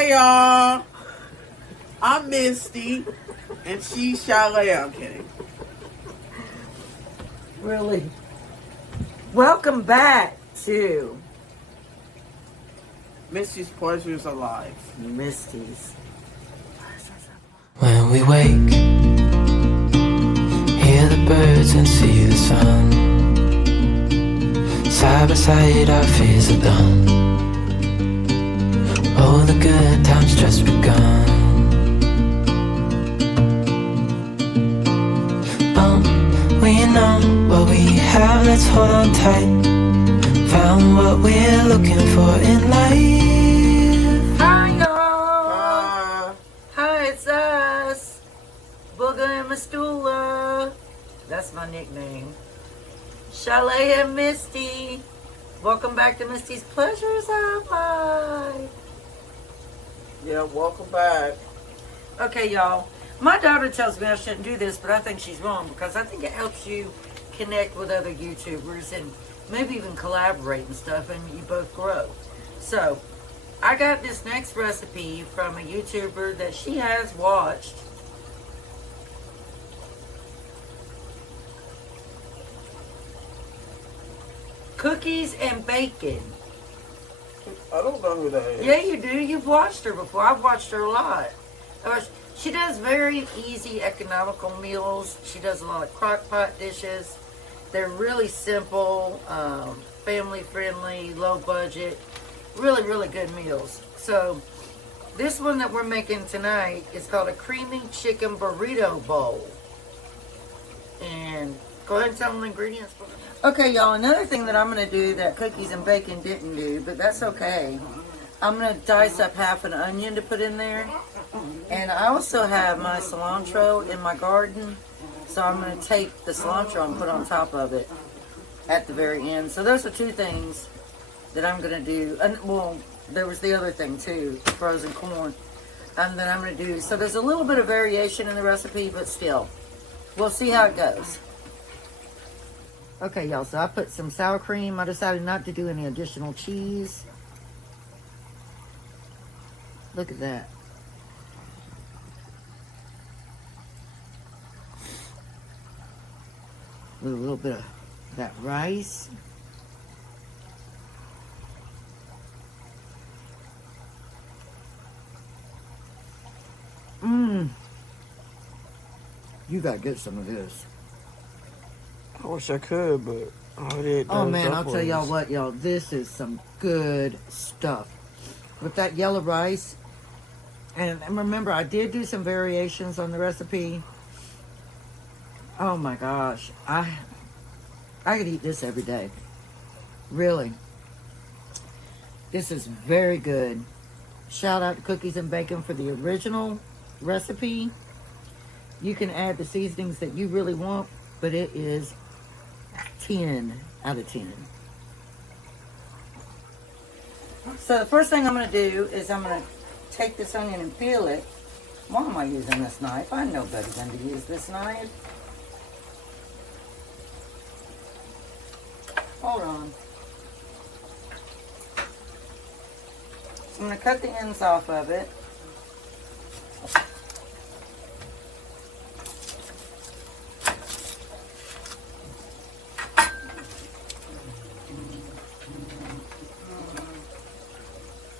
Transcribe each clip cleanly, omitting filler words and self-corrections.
Hi, y'all. I'm Misty, and she's Chalet. I'm kidding. Really? Welcome back to Misty's Pleasures of Life. Misty's. When we wake, hear the birds and see the sun. Side by side our fears are done. Oh, the good times just begun. We know what we have, let's hold on tight. Found what we're looking for in life. Hi, y'all. Hi, it's us. Booger and Mastula. That's my nickname. Chalet and Misty. Welcome back to Misty's Pleasures of Life. Yeah, welcome back. Okay, y'all. My daughter tells me I shouldn't do this, but I think she's wrong because I think it helps you connect with other YouTubers and maybe even collaborate and stuff, and you both grow. So, I got this next recipe from a YouTuber that she has watched. Cookies and bacon. I don't know who that is. Yeah, you do. You've watched her before. I've watched her a lot. She does very easy, economical meals. She does a lot of crock-pot dishes. They're really simple, family-friendly, low-budget, really, really good meals. So, this one that we're making tonight is called a creamy chicken burrito bowl. And go ahead and tell them the ingredients for it. Okay, y'all, another thing that I'm going to do that Cookies and Bacon didn't do, but that's okay. I'm going to dice up half an onion to put in there. And I also have my cilantro in my garden. So I'm going to take the cilantro and put on top of it at the very end. So those are two things that I'm going to do. And, well, there was the other thing too, frozen corn. And then I'm going to do, so there's a little bit of variation in the recipe, but still, we'll see how it goes. Okay, y'all, so I put some sour cream. I decided not to do any additional cheese. Look at that. With a little bit of that rice. You gotta get some of this. I wish I could, but I did. Oh man, I'll tell y'all what, y'all. This is some good stuff. With that yellow rice. And remember, I did do some variations on the recipe. Oh my gosh. I could eat this every day. Really. This is very good. Shout out to Cookies and Bacon for the original recipe. You can add the seasonings that you really want, but it is 10 out of 10. So the first thing I'm going to do is I'm going to take this onion and peel it. Why am I using this knife? I know better than to use this knife. Hold on. So I'm going to cut the ends off of it.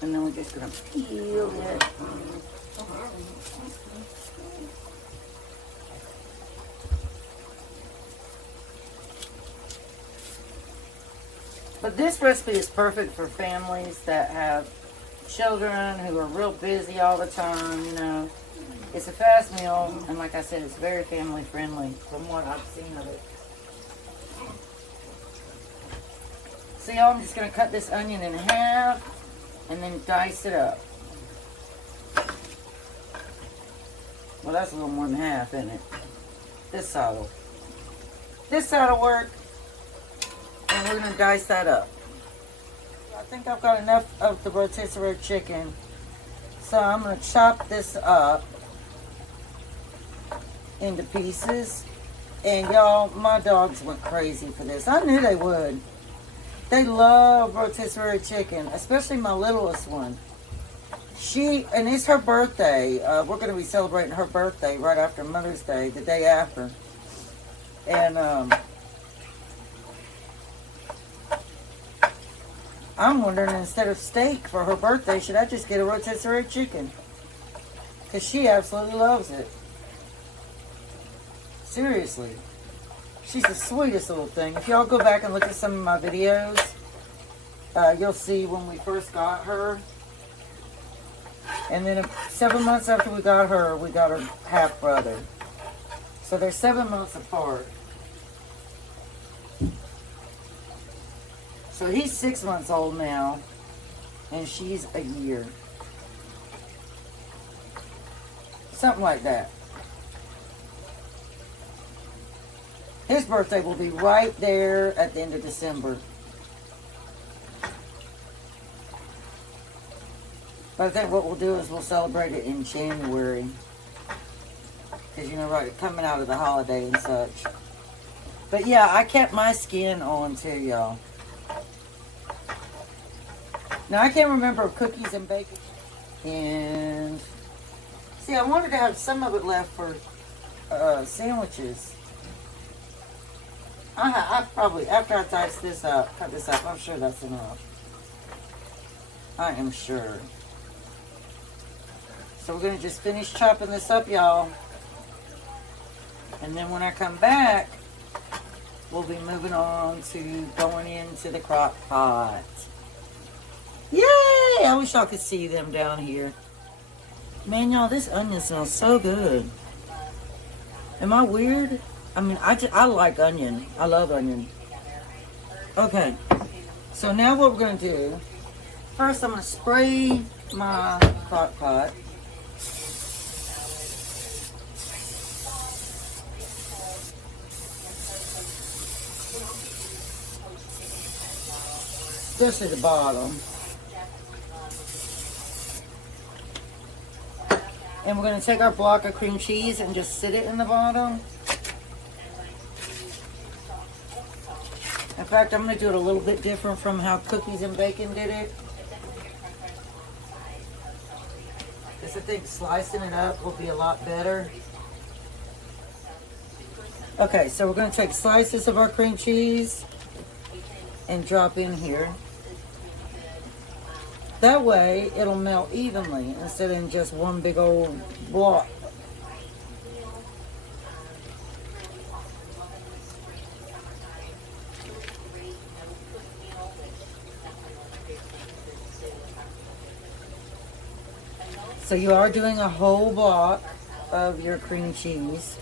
And then we're just going to peel it. But this recipe is perfect for families that have children who are real busy all the time, you know. It's a fast meal, and like I said, it's very family friendly from what I've seen of it. So y'all, I'm just going to cut this onion in half and then dice it up. Well, that's a little more than half, isn't it? This side will work. And we're going to dice that up. I think I've got enough of the rotisserie chicken. So I'm going to chop this up into pieces. And y'all, my dogs went crazy for this. I knew they would. They love rotisserie chicken, especially my littlest one. And it's her birthday. We're going to be celebrating her birthday right after Mother's Day, the day after. And I'm wondering, instead of steak for her birthday, should I just get a rotisserie chicken? Because she absolutely loves it. Seriously. She's the sweetest little thing. If y'all go back and look at some of my videos, you'll see when we first got her. And then 7 months after we got her half brother. So they're 7 months apart. So he's 6 months old now, and she's a year. Something like that. His birthday will be right there at the end of December. But I think what we'll do is we'll celebrate it in January. Because, you know, right, coming out of the holiday and such. But yeah, I kept my skin on too, y'all. Now, I can't remember cookies and bacon. And, see, I wanted to have some of it left for sandwiches. I probably, after I dice this up, cut this up, I'm sure that's enough. I am sure. So we're going to just finish chopping this up, y'all. And then when I come back, we'll be moving on to going into the crock pot. Yay! I wish y'all could see them down here. Man, y'all, this onion smells so good. Am I weird? I mean, I like onion. I love onion. Okay. So now what we're going to do, first I'm going to spray my crock pot. Especially the bottom. And we're going to take our block of cream cheese and just sit it in the bottom. In fact, I'm going to do it a little bit different from how cookies and bacon did it. Because I think slicing it up will be a lot better. Okay, so we're going to take slices of our cream cheese and drop in here. That way, it'll melt evenly instead of just one big old block. So you are doing a whole block of your cream cheese.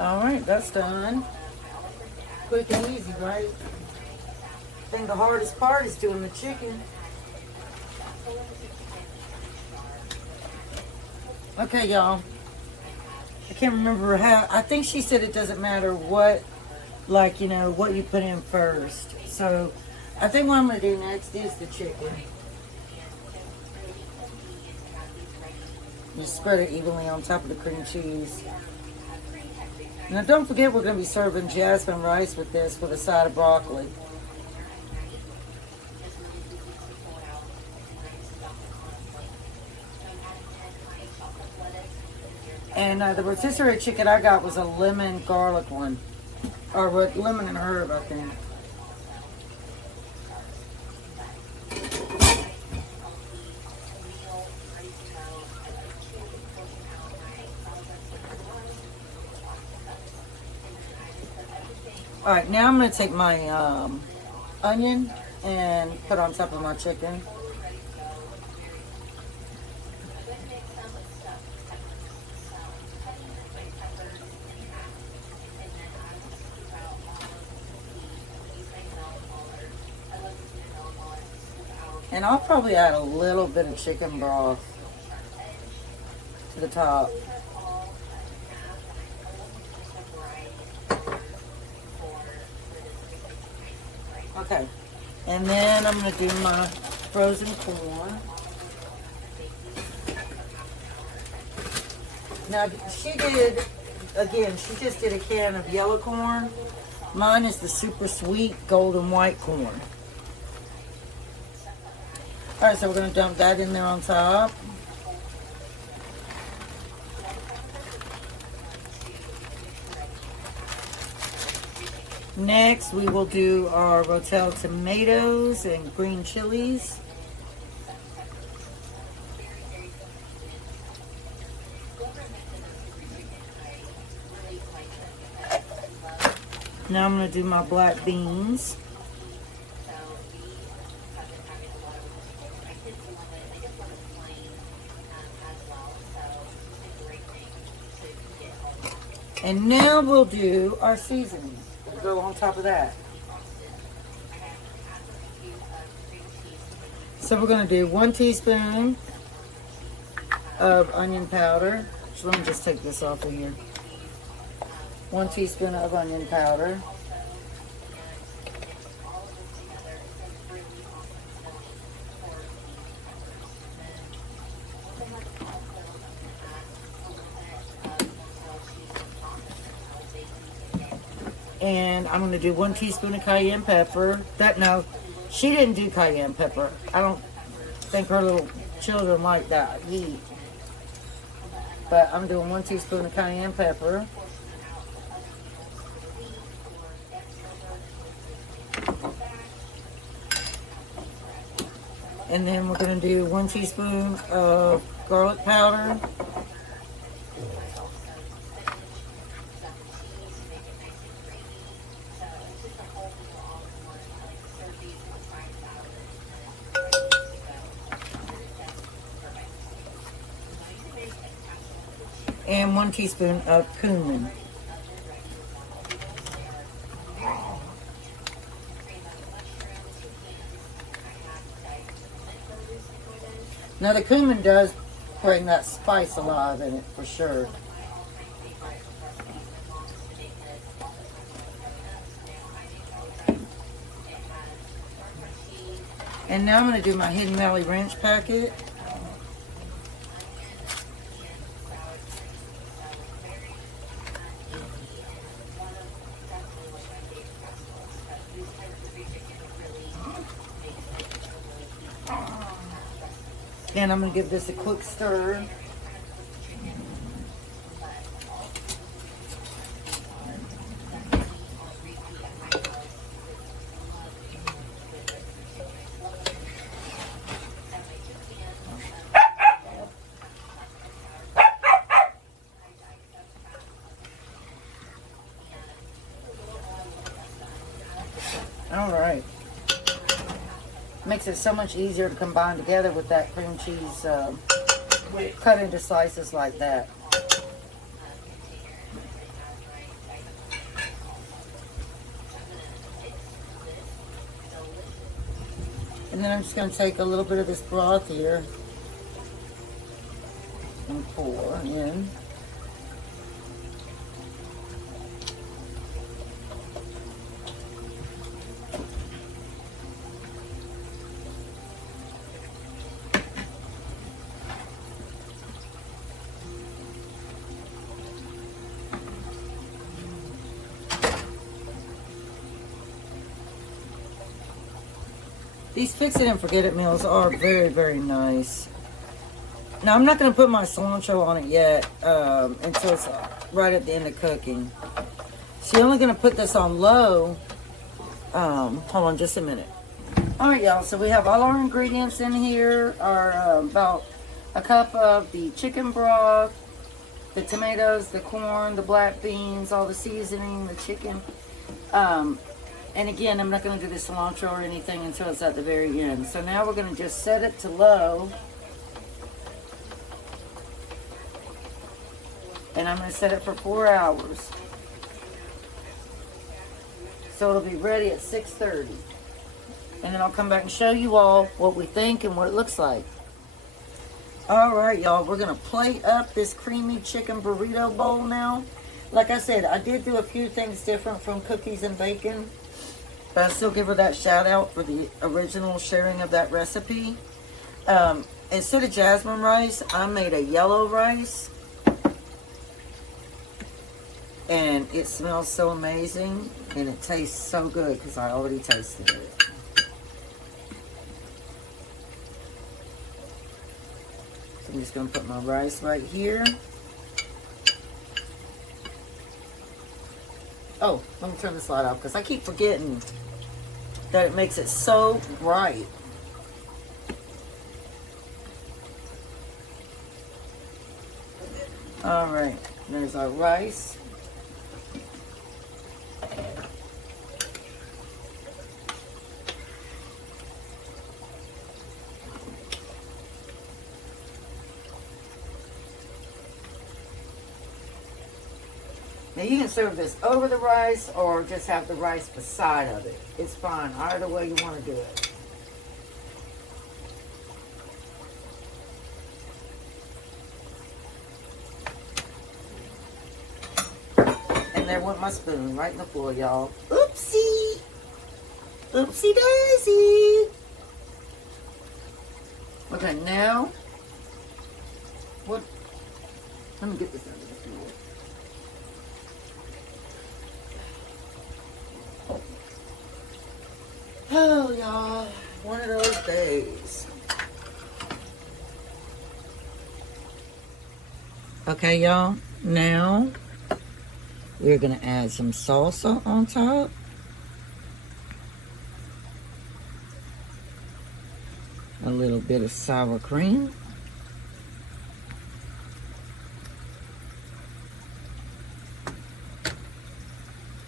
Alright, that's done. Quick and easy, right? I think the hardest part is doing the chicken. Okay, y'all. I can't remember how. I think she said it doesn't matter what, like, you know, what you put in first. So, I think what I'm going to do next is the chicken. Just spread it evenly on top of the cream cheese. Now don't forget we're going to be serving jasmine rice with this with a side of broccoli. And the rotisserie chicken I got was a lemon garlic one. Or lemon and herb, I think. Alright, now I'm going to take my onion and put on top of my chicken. And I'll probably add a little bit of chicken broth to the top. Okay, and then I'm going to do my frozen corn. Now, she did, again, she just did a can of yellow corn. Mine is the super sweet golden white corn. All right, so we're going to dump that in there on top. Next, we will do our Rotel tomatoes and green chilies. Now I'm going to do my black beans. And now we'll do our seasoning. We'll go on top of that. So we're going to do 1 teaspoon of onion powder. So let me just take this off of here. 1 teaspoon of onion powder. And I'm going to do 1 teaspoon of cayenne pepper. No, she didn't do cayenne pepper. I don't think her little children like that heat. But I'm doing 1 teaspoon of cayenne pepper. And then we're going to do 1 teaspoon of garlic powder. And 1 teaspoon of cumin. Now the cumin does bring that spice alive in it for sure. And now I'm going to do my Hidden Valley Ranch packet. And I'm going to give this a quick stir. All right. Makes it so much easier to combine together with that cream cheese cut into slices like that. And then I'm just going to take a little bit of this broth here and pour in. These fix it and forget it meals are very, very nice. Now I'm not going to put my cilantro on it yet until it's right at the end of cooking. So you're only going to put this on low. Hold on just a minute. Alright y'all, so we have all our ingredients in here. Our about a cup of the chicken broth, the tomatoes, the corn, the black beans, all the seasoning, the chicken. And again, I'm not going to do the cilantro or anything until it's at the very end. So now we're going to just set it to low. And I'm going to set it for 4 hours. So it'll be ready at 6:30. And then I'll come back and show you all what we think and what it looks like. Alright y'all, we're going to plate up this creamy chicken burrito bowl now. Like I said, I did do a few things different from cookies and bacon. But I still give her that shout out for the original sharing of that recipe. Instead of jasmine rice, I made a yellow rice. And it smells so amazing, and it tastes so good because I already tasted it. So I'm just going to put my rice right here. Oh, let me turn this light off because I keep forgetting that it makes it so bright. All right, there's our rice. Now you can serve this over the rice or just have the rice beside of it. It's fine, either way you want to do it. And there went my spoon right in the floor, y'all. Oopsie! Oopsie daisy! Okay, now, what? Let me get this under the floor. Oh, y'all, one of those days. Okay, y'all, now we're going to add some salsa on top. A little bit of sour cream.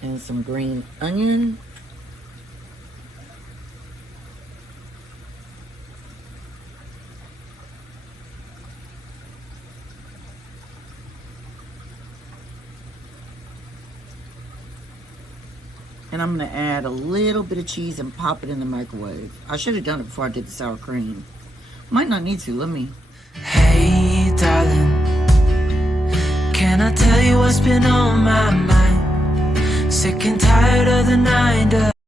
And some green onion. And I'm going to add a little bit of cheese and pop it in the microwave. I should have done it before I did the sour cream. Might not need to. Let me. Hey, darling, can I tell you what's been on my mind? Sick and tired of the 9 to